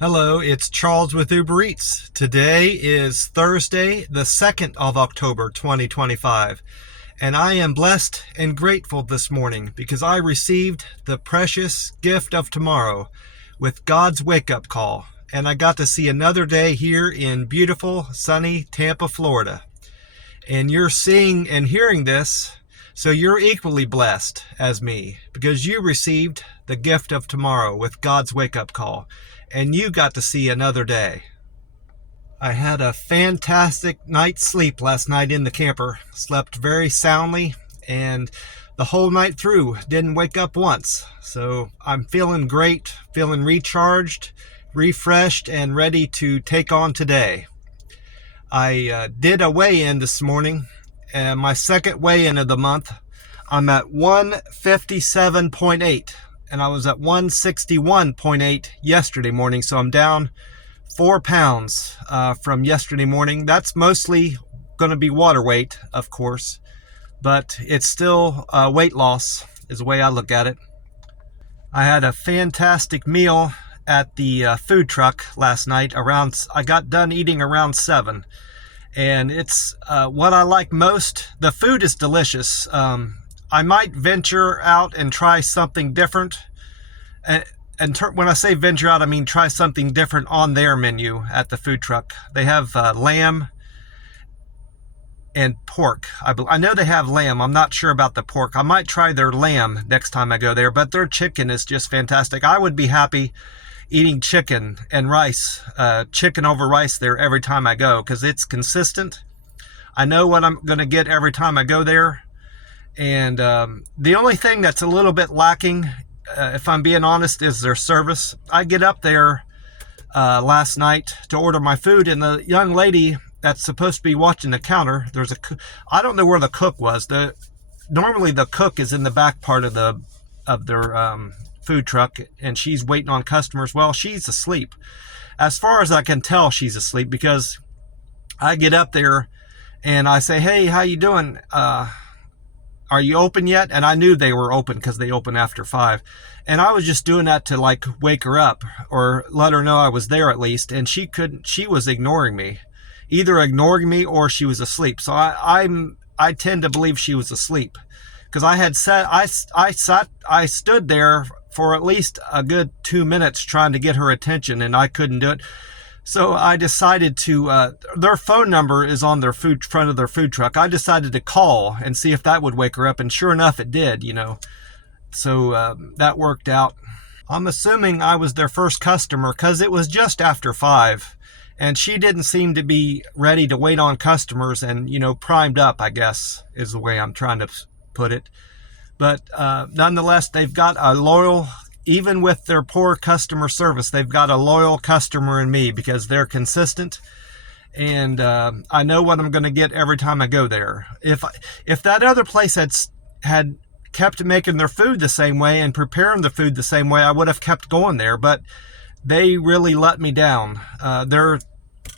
Hello, it's Charles with Uber Eats. Today is Thursday, the 2nd of October, 2025, and I am blessed and grateful this morning because I received the precious gift of tomorrow with God's wake-up call, and I got to see another day here in beautiful, sunny Tampa, Florida. And you're seeing and hearing this, so you're equally blessed as me because you received the gift of tomorrow with God's wake-up call, and you got to see another day. I had a fantastic night's sleep last night in the camper. Slept very soundly, and the whole night through didn't wake up once. So I'm feeling great, feeling recharged, refreshed, and ready to take on today. I did a weigh-in this morning, and my second weigh-in of the month. I'm at 157.8. and I was at 161.8 yesterday morning, so I'm down 4 pounds from yesterday morning. That's mostly going to be water weight, of course, but it's still weight loss is the way I look at it. I had a fantastic meal at the food truck last night. I got done eating around 7, and it's what I like most. The food is delicious. I might venture out and try something different. When I say venture out, I mean try something different on their menu at the food truck. They have lamb and pork. I know they have lamb. I'm not sure about the pork. I might try their lamb next time I go there, but their chicken is just fantastic. I would be happy eating chicken and rice, chicken over rice there every time I go because it's consistent. I know what I'm going to get every time I go there. And the only thing that's a little bit lacking, if I'm being honest, is their service. I get up there last night to order my food, and the young lady that's supposed to be watching the counter, I don't know where the cook was. Normally the cook is in the back part of their food truck, and she's waiting on customers. Well, she's asleep. As far as I can tell, she's asleep because I get up there and I say, "Hey, how you doing? Are you open yet?" And I knew they were open because they open after 5. And I was just doing that to like wake her up or let her know I was there at least. And she was ignoring me, either ignoring me or she was asleep. So I tend to believe she was asleep because I stood there for at least a good 2 minutes trying to get her attention, and I couldn't do it. So I decided to, their phone number is on their front of their food truck. I decided to call and see if that would wake her up. And sure enough, it did, So that worked out. I'm assuming I was their first customer because it was just after 5. And she didn't seem to be ready to wait on customers and, primed up, I guess, is the way I'm trying to put it. But nonetheless, they've got a loyal, even with their poor customer service, they've got a loyal customer in me because they're consistent, and I know what I'm going to get every time I go there. If that other place had kept making their food the same way and preparing the food the same way, I would have kept going there, but they really let me down. Their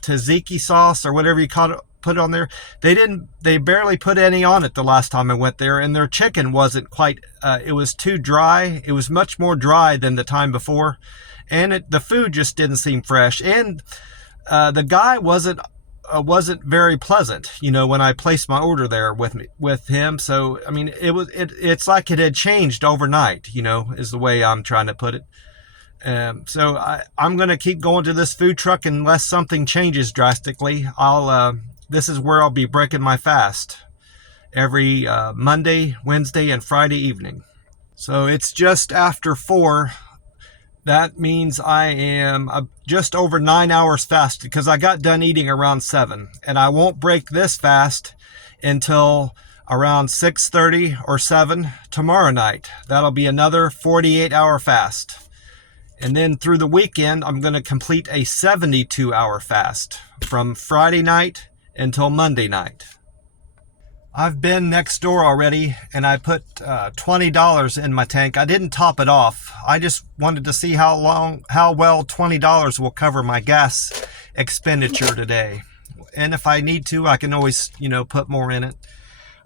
tzatziki sauce or whatever you put on there, they barely put any on it the last time I went there, and their chicken wasn't quite, it was too dry. It was much more dry than the time before, and the food just didn't seem fresh, and the guy wasn't very pleasant, when I placed my order there with him. So I mean, it's like it had changed overnight, is the way I'm trying to put it. So I'm going to keep going to this food truck unless something changes drastically. This is where I'll be breaking my fast every Monday, Wednesday, and Friday evening. So it's just after 4. That means I am just over 9 hours fasted because I got done eating around 7. And I won't break this fast until around 6:30 or 7 tomorrow night. That'll be another 48-hour fast. And then through the weekend, I'm going to complete a 72-hour fast from Friday night until Monday night. I've been next door already, and I put $20 in my tank. I didn't top it off. I just wanted to see how well $20 will cover my gas expenditure today. And if I need to, I can always, put more in it.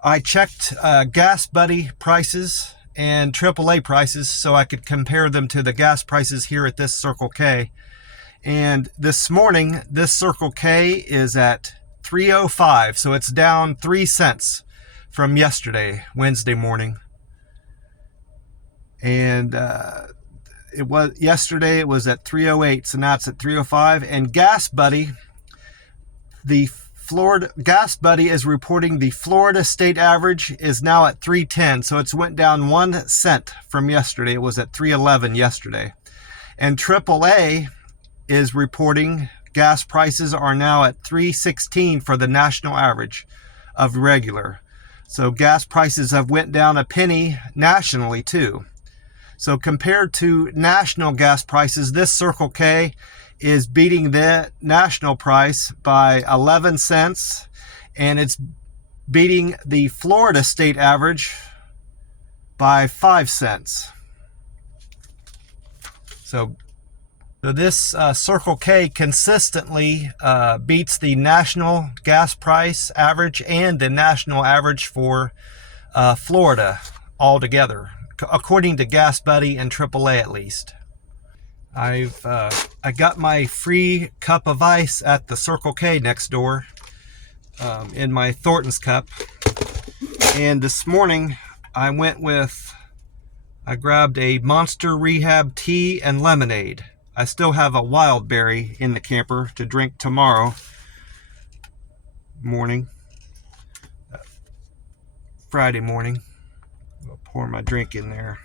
I checked Gas Buddy prices and AAA prices so I could compare them to the gas prices here at this Circle K. And this morning, this Circle K is at 305, so it's down 3 cents from yesterday, Wednesday morning. And yesterday it was at 308, so now it's at 305. And Gas Buddy, Gas Buddy is reporting the Florida state average is now at 310, so it's went down 1 cent from yesterday. It was at 311 yesterday. And AAA is reporting gas prices are now at 316 for the national average of regular. So gas prices have went down a penny nationally too. So compared to national gas prices, this Circle K is beating the national price by 11 cents, and it's beating the Florida state average by 5 cents. So this Circle K consistently beats the national gas price average and the national average for Florida altogether, according to Gas Buddy and AAA at least. I got my free cup of ice at the Circle K next door in my Thornton's cup. And this morning I grabbed a Monster Rehab tea and lemonade. I still have a wild berry in the camper to drink tomorrow morning, Friday morning. I'll pour my drink in there.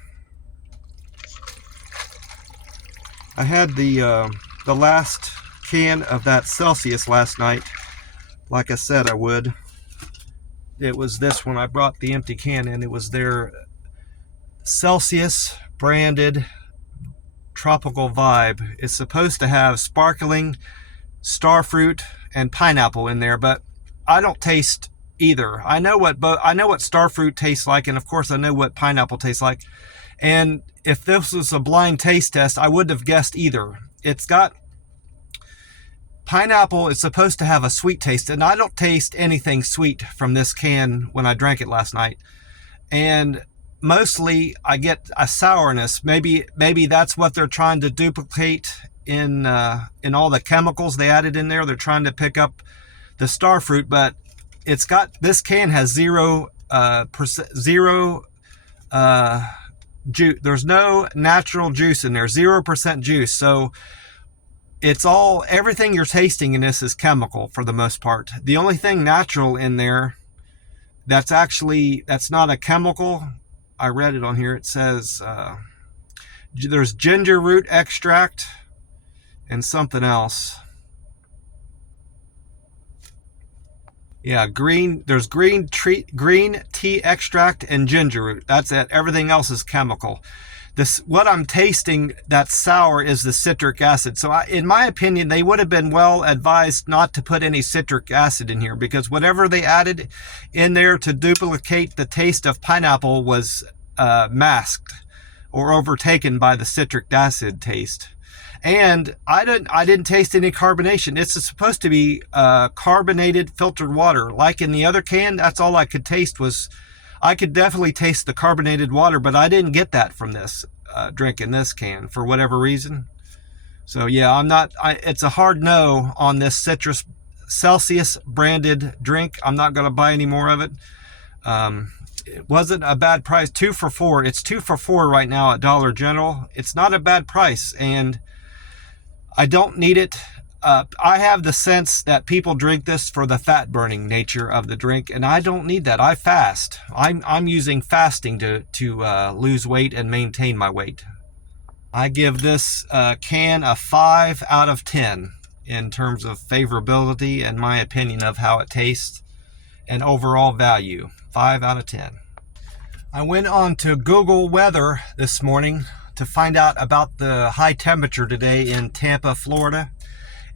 I had the last can of that Celsius last night, like I said I would. It was this one. I brought the empty can in. It was their Celsius branded Tropical Vibe. It's supposed to have sparkling starfruit and pineapple in there, but I don't taste either. I know what starfruit tastes like, and of course I know what pineapple tastes like. And if this was a blind taste test, I wouldn't have guessed either. It's got pineapple. It's supposed to have a sweet taste, and I don't taste anything sweet from this can when I drank it last night. And mostly I get a sourness. Maybe that's what they're trying to duplicate in all the chemicals they added in there. They're trying to pick up the starfruit, but this can has zero juice. There's no natural juice in there, 0% juice. So everything you're tasting in this is chemical for the most part. The only thing natural in there that's not a chemical, I read it on here. It says there's ginger root extract and something else. Yeah, there's green tea extract and ginger root. That's it. Everything else is chemical. What I'm tasting that's sour is the citric acid. So in my opinion, they would have been well advised not to put any citric acid in here, because whatever they added in there to duplicate the taste of pineapple was masked or overtaken by the citric acid taste. And I didn't taste any carbonation. It's supposed to be carbonated filtered water. Like in the other can, that's all I could taste I could definitely taste the carbonated water, but I didn't get that from this drinking this can for whatever reason. So yeah, it's a hard no on this Celsius branded drink. I'm not going to buy any more of it. It wasn't a bad price. 2 for $4. It's 2 for $4 right now at Dollar General. It's not a bad price, and I don't need it. I have the sense that people drink this for the fat burning nature of the drink, and I don't need that. I fast. I'm using fasting to lose weight and maintain my weight. I give this can a 5 out of 10 in terms of favorability and my opinion of how it tastes and overall value. 5 out of 10. I went on to Google Weather this morning to find out about the high temperature today in Tampa, Florida.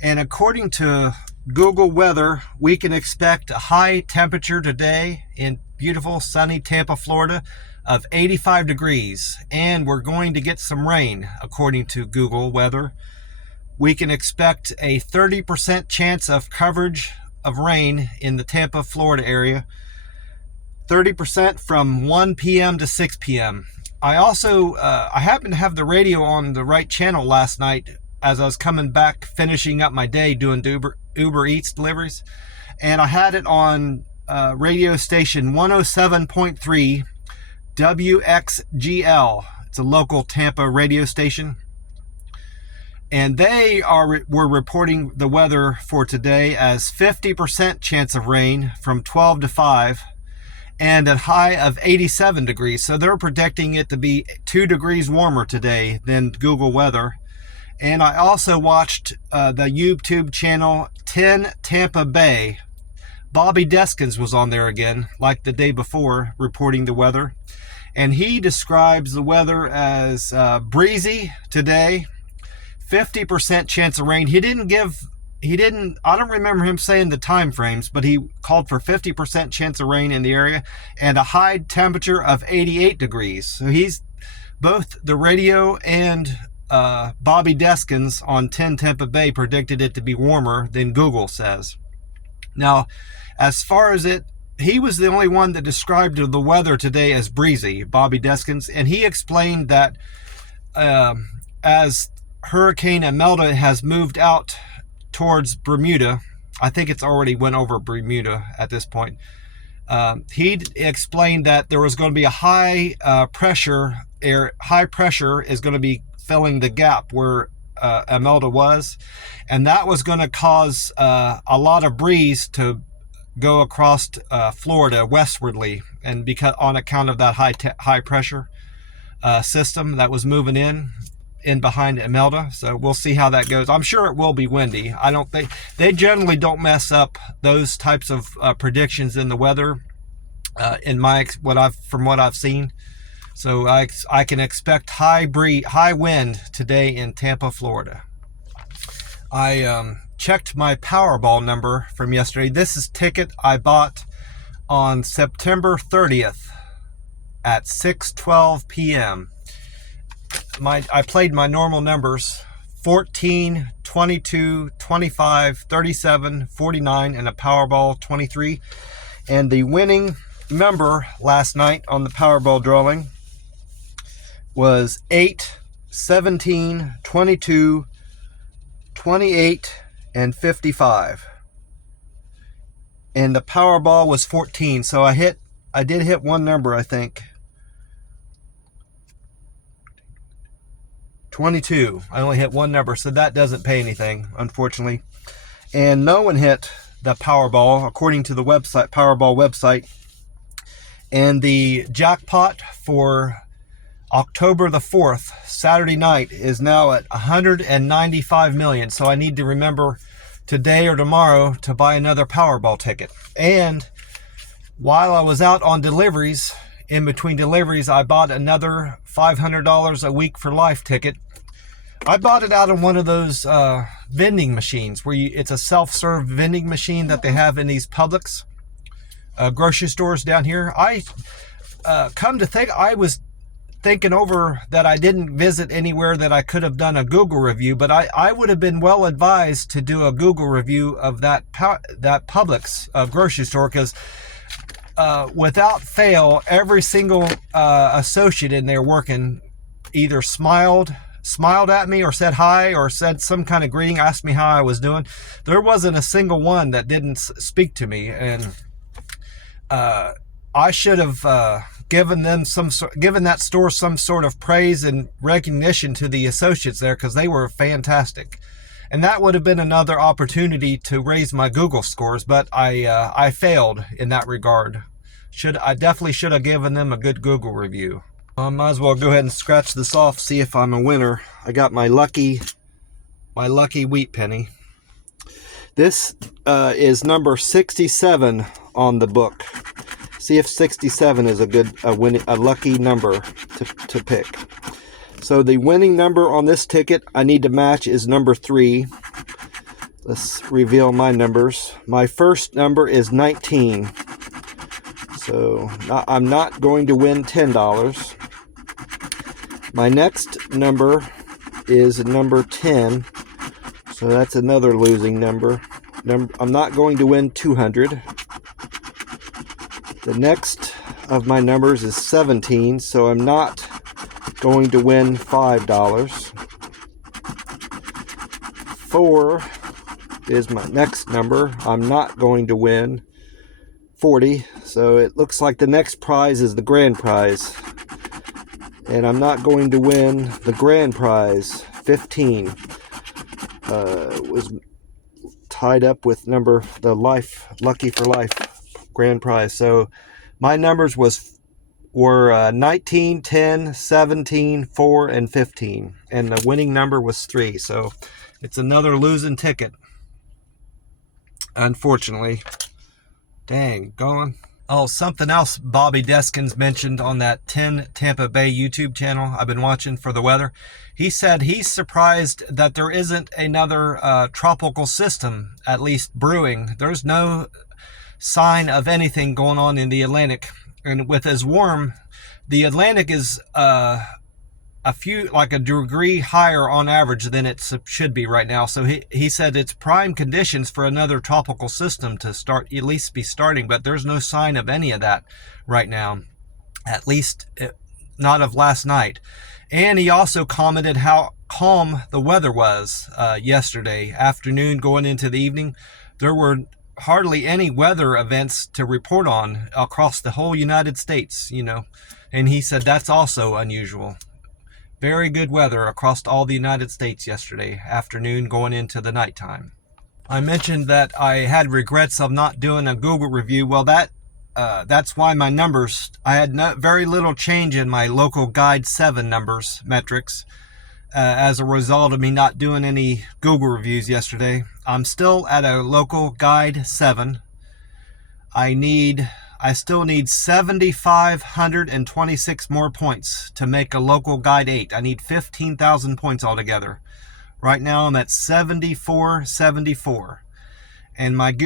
And according to Google Weather, we can expect a high temperature today in beautiful sunny Tampa, Florida of 85 degrees. And we're going to get some rain, according to Google Weather. We can expect a 30% chance of coverage of rain in the Tampa, Florida area. 30% from 1 p.m. to 6 p.m. I also, I happened to have the radio on the right channel last night as I was coming back, finishing up my day doing Uber Eats deliveries. And I had it on radio station 107.3 WXGL. It's a local Tampa radio station. And they were reporting the weather for today as 50% chance of rain from 12 to 5 and a high of 87 degrees. So they're predicting it to be 2 degrees warmer today than Google weather. And I also watched the YouTube channel 10 Tampa Bay. Bobby Deskins was on there again, like the day before, reporting the weather. And he describes the weather as breezy today, 50% chance of rain. I don't remember him saying the time frames, but he called for 50% chance of rain in the area and a high temperature of 88 degrees. So he's both the radio and Bobby Deskins on 10 Tampa Bay predicted it to be warmer than Google says. Now, as far as he was the only one that described the weather today as breezy, Bobby Deskins, and he explained that as Hurricane Imelda has moved out towards Bermuda, I think it's already went over Bermuda at this point. He explained that there was going to be a high pressure is going to be filling the gap where Imelda was, and that was going to cause a lot of breeze to go across Florida westwardly, and because on account of that high pressure system that was moving in behind Imelda. So we'll see how that goes. I'm sure it will be windy. I don't think they generally don't mess up those types of predictions in the weather from what I've seen. So I can expect high wind today in Tampa, Florida. I checked my Powerball number from yesterday. This is ticket I bought on September 30th at 6:12 p.m. I played my normal numbers: 14, 22, 25, 37, 49, and a Powerball 23. And the winning number last night on the Powerball drawing was 8, 17, 22, 28, and 55. And the Powerball was 14. So I did hit one number, I think. 22. I only hit one number, so that doesn't pay anything, unfortunately. And no one hit the Powerball, according to the website, Powerball website. And the jackpot for October the 4th, Saturday night, is now at 195 million. So I need to remember today or tomorrow to buy another Powerball ticket. And while I was out on deliveries, in between deliveries, I bought another $500 a week for life ticket. I bought it out of one of those vending machines where it's a self-serve vending machine that they have in these Publix grocery stores down here. Come to think, I was thinking over that I didn't visit anywhere that I could have done a Google review, but I would have been well advised to do a Google review of that Publix grocery store, because without fail, every single associate in there working either smiled at me or said hi or said some kind of greeting, asked me how I was doing. There wasn't a single one that didn't speak to me, and I should have given that store some sort of praise and recognition to the associates there, because they were fantastic. And that would have been another opportunity to raise my Google scores, but I failed in that regard. I definitely should have given them a good Google review. I might as well go ahead and scratch this off, see if I'm a winner. I got my lucky wheat penny. This is number 67 on the book. See if 67 is a lucky number to pick. So the winning number on this ticket I need to match is number 3. Let's reveal my numbers. My first number is 19. So I'm not going to win $10. My next number is number 10. So that's another losing number. I'm not going to win $200. The next of my numbers is 17, so I'm not going to win $5. 34 is my next number. I'm not going to win 40, so it looks like the next prize is the grand prize, and I'm not going to win the grand prize. 15 was tied up with the lucky for life grand prize. So my numbers were 19, 10, 17, 4, and 15, and the winning number was 3. So it's another losing ticket, unfortunately. Dang, gone. Oh, something else Bobby Deskins mentioned on that 10 Tampa Bay YouTube channel I've been watching for the weather. He said he's surprised that there isn't another tropical system, at least brewing. There's no sign of anything going on in the Atlantic. And with as warm, the Atlantic is like a degree higher on average than it should be right now. So he said it's prime conditions for another tropical system to start, at least be starting, but there's no sign of any of that right now, at least not of last night. And he also commented how calm the weather was yesterday afternoon going into the evening. There were hardly any weather events to report on across the whole United States, and he said that's also unusual. Very good weather across all the United States yesterday afternoon going into the nighttime. I mentioned that I had regrets of not doing a Google review. Well, that's why my numbers, I had very little change in my local guide 7 numbers metrics as a result of me not doing any Google reviews yesterday. I'm still at a local guide 7. I still need 7,526 more points to make a local guide 8. I need 15,000 points altogether. Right now I'm at 74. And my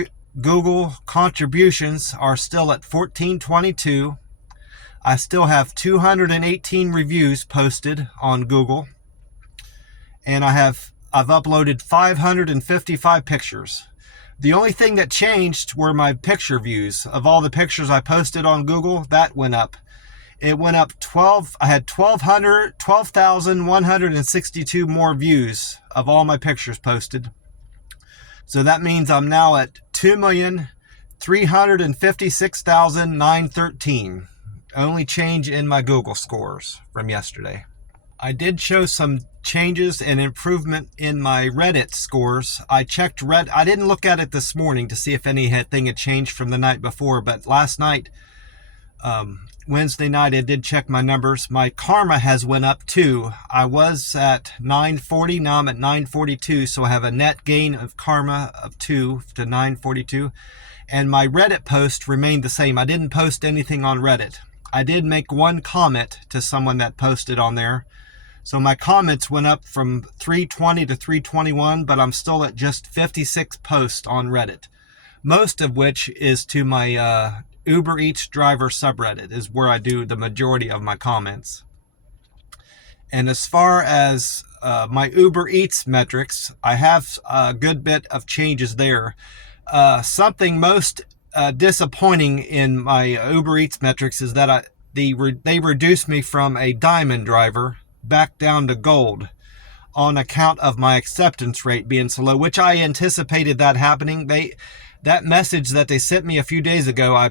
Google contributions are still at 1422. I still have 218 reviews posted on Google. And I've uploaded 555 pictures. The only thing that changed were my picture views. Of all the pictures I posted on Google, that went up. It went up 12. I had 12,162 more views of all my pictures posted. So that means I'm now at 2,356,913. Only change in my Google scores from yesterday. I did show some changes and improvement in my Reddit scores. I checked Reddit. I didn't look at it this morning to see if anything had changed from the night before, but last night, Wednesday night, I did check my numbers. My karma has went up too. I was at 940, now I'm at 942, so I have a net gain of karma of 2 to 942. And my Reddit post remained the same. I didn't post anything on Reddit. I did make one comment to someone that posted on there. So my comments went up from 320 to 321, but I'm still at just 56 posts on Reddit. Most of which is to my Uber Eats driver subreddit, is where I do the majority of my comments. And as far as my Uber Eats metrics, I have a good bit of changes there. Something most disappointing in my Uber Eats metrics is that they reduced me from a diamond driver back down to gold on account of my acceptance rate being so low, which I anticipated that happening. That message that they sent me a few days ago, I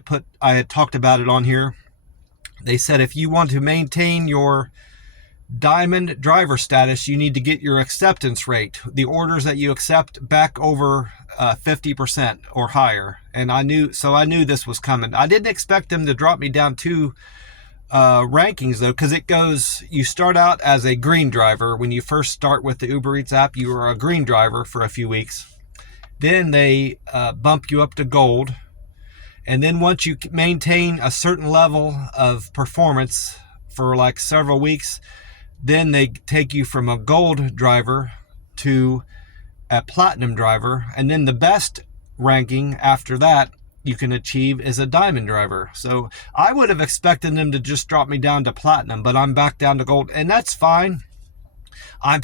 had talked about it on here. They said if you want to maintain your diamond driver status, you need to get your acceptance rate, the orders that you accept, back over 50% or higher. And I knew this was coming. I didn't expect them to drop me down to rankings though, because you start out as a green driver. When you first start with the Uber Eats app, you are a green driver for a few weeks. Then they bump you up to gold. And then once you maintain a certain level of performance for like several weeks, then they take you from a gold driver to a platinum driver. And then the best ranking after that you can achieve is a diamond driver. So I would have expected them to just drop me down to platinum, but I'm back down to gold, and that's fine. I'm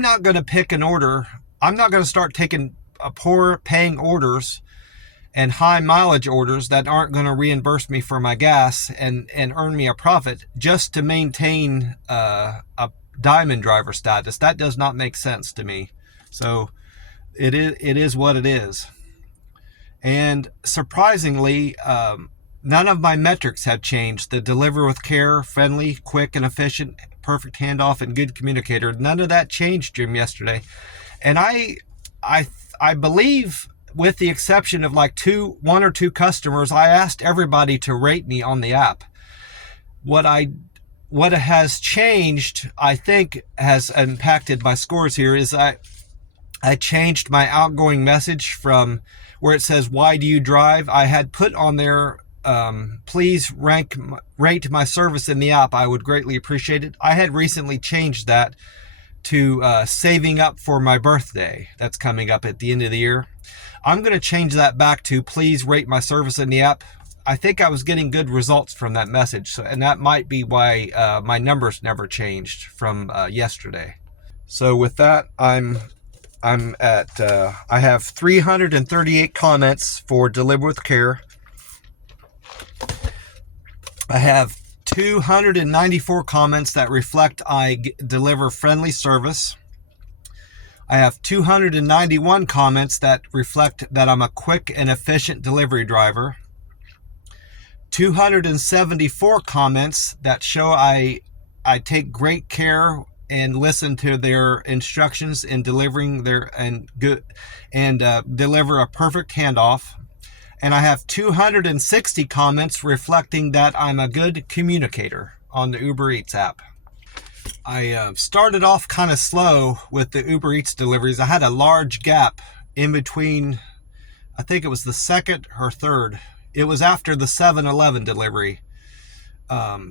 not going to pick an order. I'm not going to start taking poor paying orders and high mileage orders that aren't going to reimburse me for my gas and earn me a profit just to maintain a diamond driver status. That does not make sense to me. So It is what it is. And surprisingly, none of my metrics have changed. The deliver with care, friendly, quick and efficient, perfect handoff, and good communicator. None of that changed, Jim, yesterday. And I believe, with the exception of like one or two customers, I asked everybody to rate me on the app. What has changed, I think, has impacted my scores here is I changed my outgoing message from where it says, "Why do you drive?" I had put on there, please rate my service in the app. I would greatly appreciate it. I had recently changed that to saving up for my birthday. That's coming up at the end of the year. I'm going to change that back to please rate my service in the app. I think I was getting good results from that message, and that might be why my numbers never changed from yesterday. So with that, I'm at I have 338 comments for Deliver with Care. I have 294 comments that reflect I deliver friendly service. I have 291 comments that reflect that I'm a quick and efficient delivery driver. 274 comments that show I take great care and listen to their instructions in delivering deliver a perfect handoff. And I have 260 comments reflecting that I'm a good communicator on the Uber Eats app. I started off kind of slow with the Uber Eats deliveries. I had a large gap in between, I think it was the second or third. It was after the 7-Eleven delivery,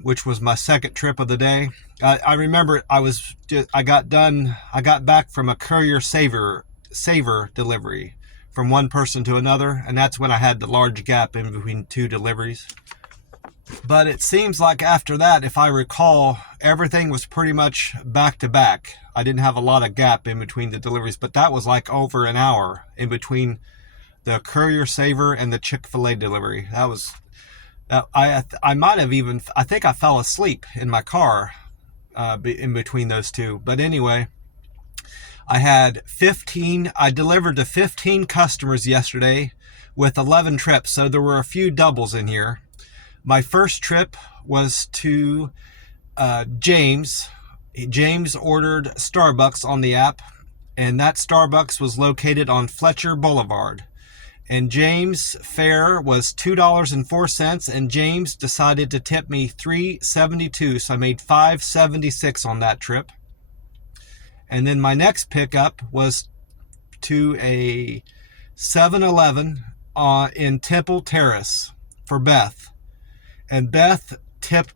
which was my second trip of the day. I remember I got back from a courier saver delivery from one person to another, and that's when I had the large gap in between two deliveries. But it seems like after that, if I recall, everything was pretty much back to back. I didn't have a lot of gap in between the deliveries, but that was like over an hour in between the courier saver and the Chick-fil-A delivery. I might have even, I think I fell asleep in my car in between those two. But anyway, I delivered to 15 customers yesterday with 11 trips. So there were a few doubles in here. My first trip was to James. James ordered Starbucks on the app, and that Starbucks was located on Fletcher Boulevard. And James' fare was $2.04, and James decided to tip me $3.72, so I made $5.76 on that trip. And then my next pickup was to a 7-Eleven in Temple Terrace for Beth. And Beth tipped,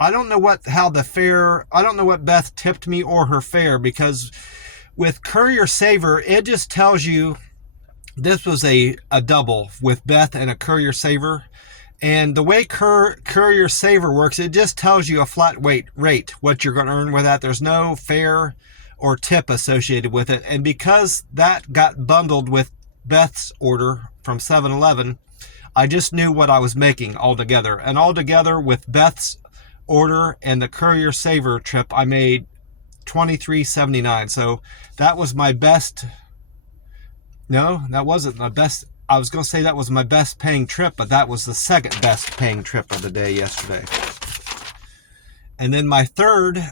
I don't know what Beth tipped me or her fare, because with Courier Saver, it just tells you this was a double with Beth and a Courier Saver. And the way Courier Saver works, it just tells you a flat rate, what you're going to earn with that. There's no fare or tip associated with it. And because that got bundled with Beth's order from 7-Eleven, I just knew what I was making altogether. And altogether with Beth's order and the Courier Saver trip, I made $23.79. So that was my best. No, that wasn't my best. I was going to say that was my best paying trip, but that was the second best paying trip of the day yesterday. And then my third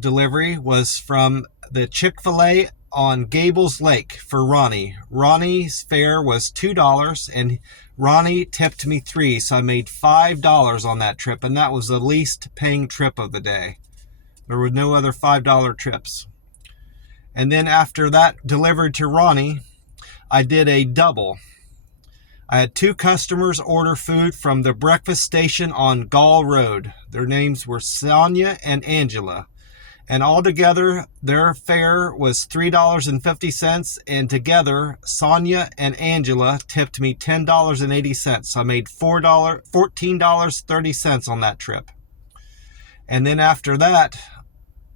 delivery was from the Chick-fil-A on Gables Lake for Ronnie. Ronnie's fare was $2, and Ronnie tipped me $3, so I made $5 on that trip, and that was the least paying trip of the day. There were no other $5 trips. And then after that delivered to Ronnie, I did a double. I had two customers order food from the breakfast station on Gall Road. Their names were Sonia and Angela. And altogether, their fare was $3.50. And together, Sonia and Angela tipped me $10.80. So I made $14.30 on that trip. And then after that,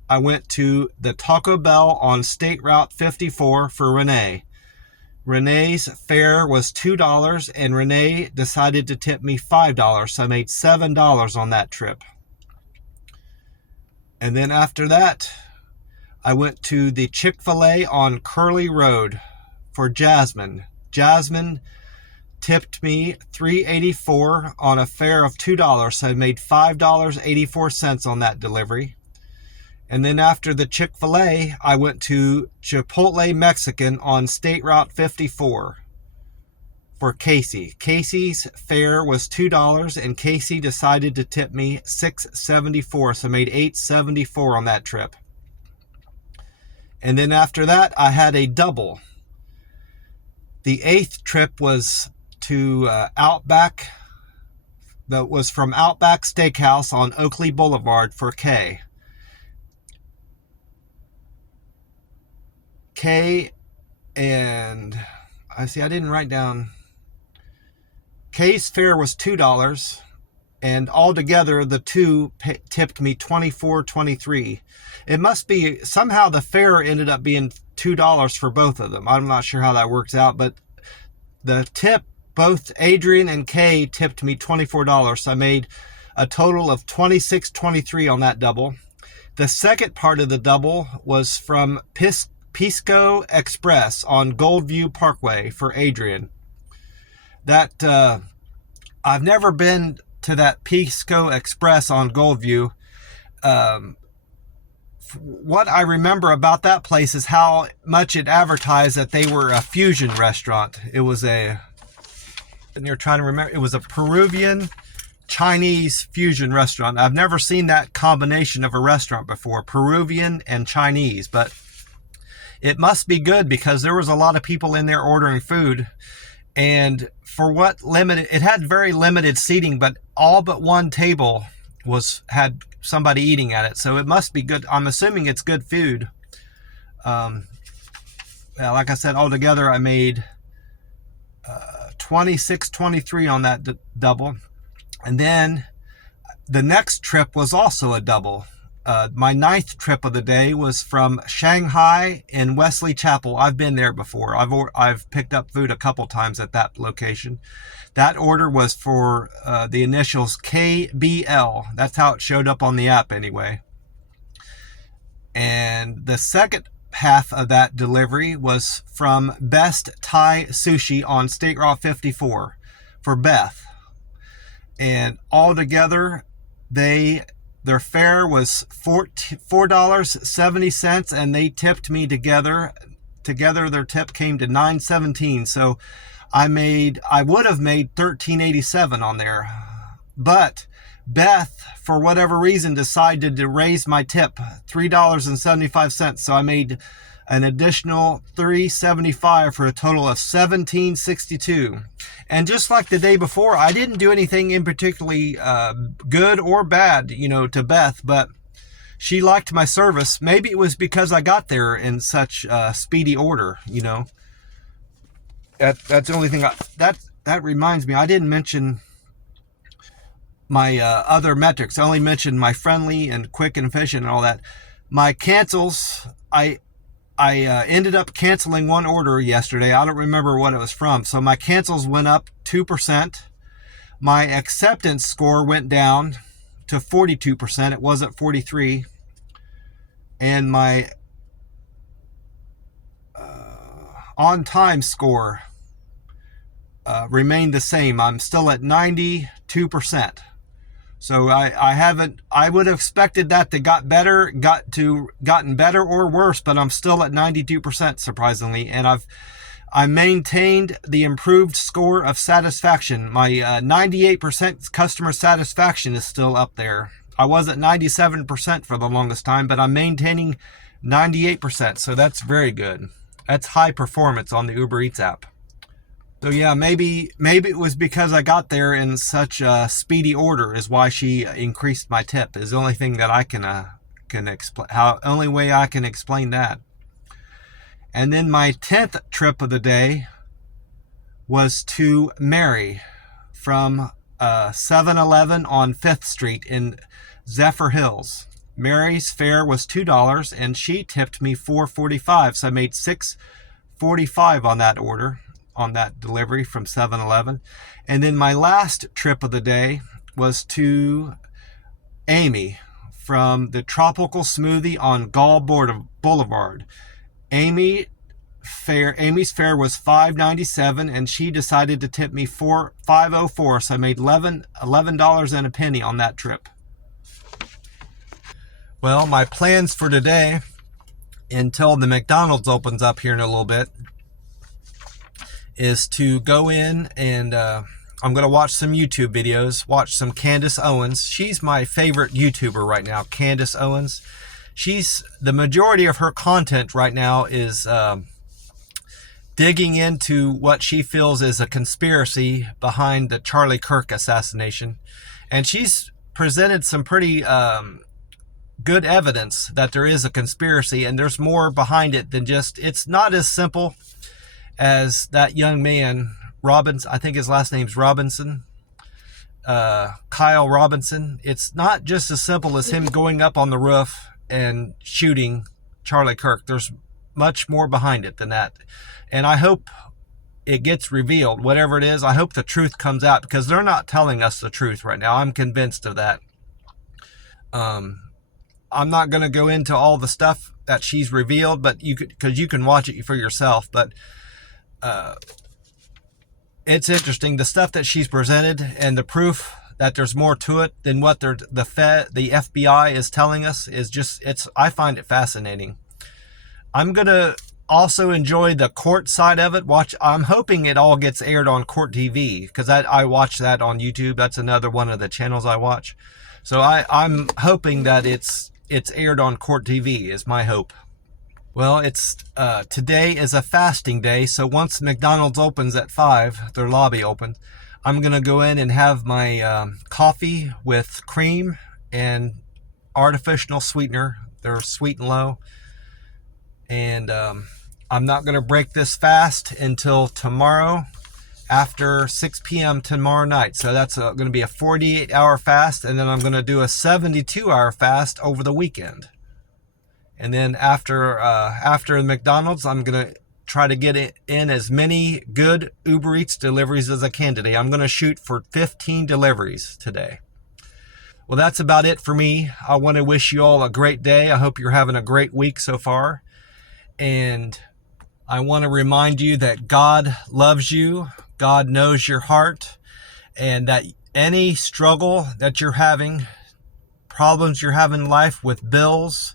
I went to the Taco Bell on State Route 54 for Renee. Renee's fare was $2, and Renee decided to tip me $5, so I made $7 on that trip. And then after that, I went to the Chick-fil-A on Curly Road for Jasmine. Jasmine tipped me $3.84 on a fare of $2, so I made $5.84 on that delivery. And then after the Chick-fil-A, I went to Chipotle Mexican on State Route 54 for Casey. Casey's fare was $2, and Casey decided to tip me $6.74, so I made $8.74 on that trip. And then after that, I had a double. The 8th trip was to Outback. That was from Outback Steakhouse on Oakley Boulevard for K. And I didn't write down. K's fare was $2, and altogether the two tipped me $24.23. It must be somehow the fare ended up being $2 for both of them. I'm not sure how that works out, but the tip, both Adrian and Kay tipped me $24, so I made a total of $26.23 on that double. The second part of the double was from Pisco Express on Goldview Parkway for Adrian. That I've never been to that Pisco Express on Goldview. What I remember about that place is how much it advertised that they were a fusion restaurant. It was and you're trying to remember, it was a Peruvian Chinese fusion restaurant. I've never seen that combination of a restaurant before, Peruvian and Chinese, but it must be good because there was a lot of people in there ordering food. And for what limited, it had very limited seating, but all but one table had somebody eating at it. So it must be good. I'm assuming it's good food. Like I said, altogether I made $26.23 on that double. And then the next trip was also a double. My 9th trip of the day was from Shanghai in Wesley Chapel. I've been there before. I've picked up food a couple times at that location. That order was for the initials KBL. That's how it showed up on the app anyway. And the second half of that delivery was from Best Thai Sushi on State Route 54 for Beth. And altogether, their fare was $4.70, and they tipped me together. Together, their tip came to $9.17. So I would have made $13.87 on there. But Beth, for whatever reason, decided to raise my tip $3.75. So I made an additional $3.75 for a total of $17.62. And just like the day before, I didn't do anything in particularly good or bad, to Beth, but she liked my service. Maybe it was because I got there in such speedy order, That's the only thing. That reminds me, I didn't mention my other metrics. I only mentioned my friendly and quick and efficient and all that. My cancels, I ended up canceling one order yesterday. I don't remember what it was from. So my cancels went up 2%. My acceptance score went down to 42%. It wasn't 43%. And my on-time score remained the same. I'm still at 92%. So I would have expected that to gotten better or worse, but I'm still at 92% surprisingly. And I maintained the improved score of satisfaction. My 98% customer satisfaction is still up there. I was at 97% for the longest time, but I'm maintaining 98%. So that's very good. That's high performance on the Uber Eats app. So yeah, maybe it was because I got there in such a speedy order is why she increased my tip. Is the only thing that I can explain. Only way I can explain that. And then my 10th trip of the day was to Mary from 7-Eleven on 5th Street in Zephyr Hills. Mary's fare was $2, and she tipped me $4.45, so I made $6.45 on that order. On that delivery from 7-Eleven. And then my last trip of the day was to Amy from the Tropical Smoothie on Gall Boulevard. Amy fare, Amy's fare was $5.97, and she decided to tip me $5.04. So I made $11 and a penny on that trip. Well, my plans for today, until the McDonald's opens up here in a little bit, is to go in and I'm going to watch some YouTube videos, watch some Candace Owens. She's my favorite YouTuber right now, Candace Owens. The majority of her content right now is digging into what she feels is a conspiracy behind the Charlie Kirk assassination. And she's presented some pretty good evidence that there is a conspiracy, and there's more behind it than just, it's not as simple as that young man, I think his last name's Robinson, Kyle Robinson. It's not just as simple as him going up on the roof and shooting Charlie Kirk. There's much more behind it than that. And I hope it gets revealed, whatever it is. I hope the truth comes out, because they're not telling us the truth right now. I'm convinced of that. I'm not going to go into all the stuff that she's revealed, but because you can watch it for yourself. But it's interesting, the stuff that she's presented and the proof that there's more to it than what the FBI is telling us is just, I find it fascinating. I'm going to also enjoy the court side of it. I'm hoping it all gets aired on Court TV, because I watch that on YouTube. That's another one of the channels I watch. So I'm hoping that it's aired on Court TV is my hope. Well, today is a fasting day, so once McDonald's opens at 5, their lobby opens, I'm going to go in and have my coffee with cream and artificial sweetener. They're sweet and low. And I'm not going to break this fast until tomorrow after 6 p.m. tomorrow night. So that's going to be a 48-hour fast, and then I'm going to do a 72-hour fast over the weekend. And then after McDonald's, I'm going to try to get in as many good Uber Eats deliveries as I can today. I'm going to shoot for 15 deliveries today. Well, that's about it for me. I want to wish you all a great day. I hope you're having a great week so far. And I want to remind you that God loves you. God knows your heart. And that any struggle that you're having, problems you're having in life with bills,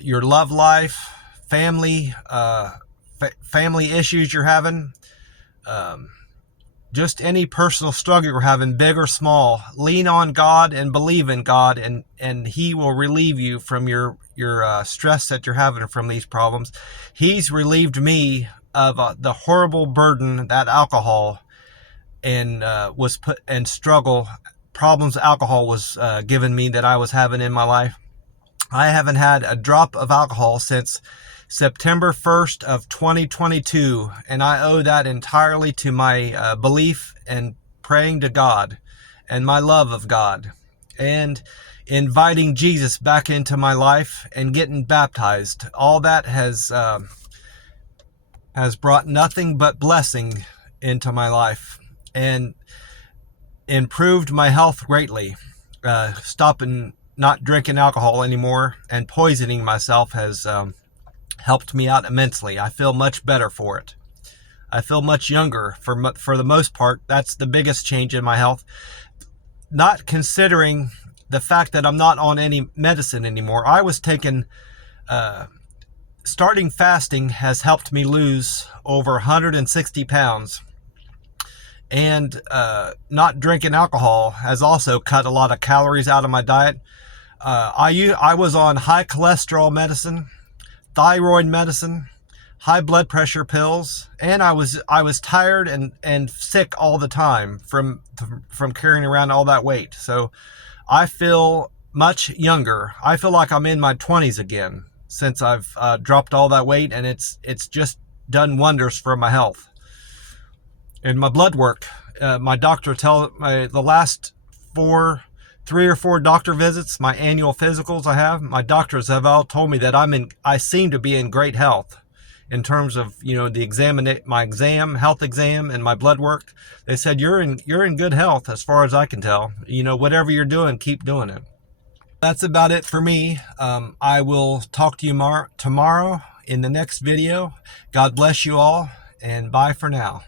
your love life, family issues you're having, just any personal struggle you're having, big or small, lean on God and believe in God, and He will relieve you from your stress that you're having from these problems. He's relieved me of the horrible burden that alcohol was put, and problems alcohol was given me, that I was having in my life. I haven't had a drop of alcohol since September 1st of 2022, and I owe that entirely to my belief and praying to God and my love of God and inviting Jesus back into my life and getting baptized. All that has brought nothing but blessing into my life and improved my health greatly. Stopping not drinking alcohol anymore and poisoning myself has helped me out immensely. I feel much better for it. I feel much younger for the most part. That's the biggest change in my health. Not considering the fact that I'm not on any medicine anymore. I was taking, starting fasting has helped me lose over 160 pounds. And not drinking alcohol has also cut a lot of calories out of my diet. I was on high cholesterol medicine, thyroid medicine, high blood pressure pills, and I was tired and sick all the time from carrying around all that weight. So I feel much younger. I feel like I'm in my 20s again since I've dropped all that weight, and it's just done wonders for my health. And my blood work, my doctor the last 3 or 4 doctor visits, my annual physicals I have, my doctors have all told me that I seem to be in great health in terms of, my health exam and my blood work. They said, you're in good health as far as I can tell. Whatever you're doing, keep doing it. That's about it for me. I will talk to you tomorrow, in the next video. God bless you all, and bye for now.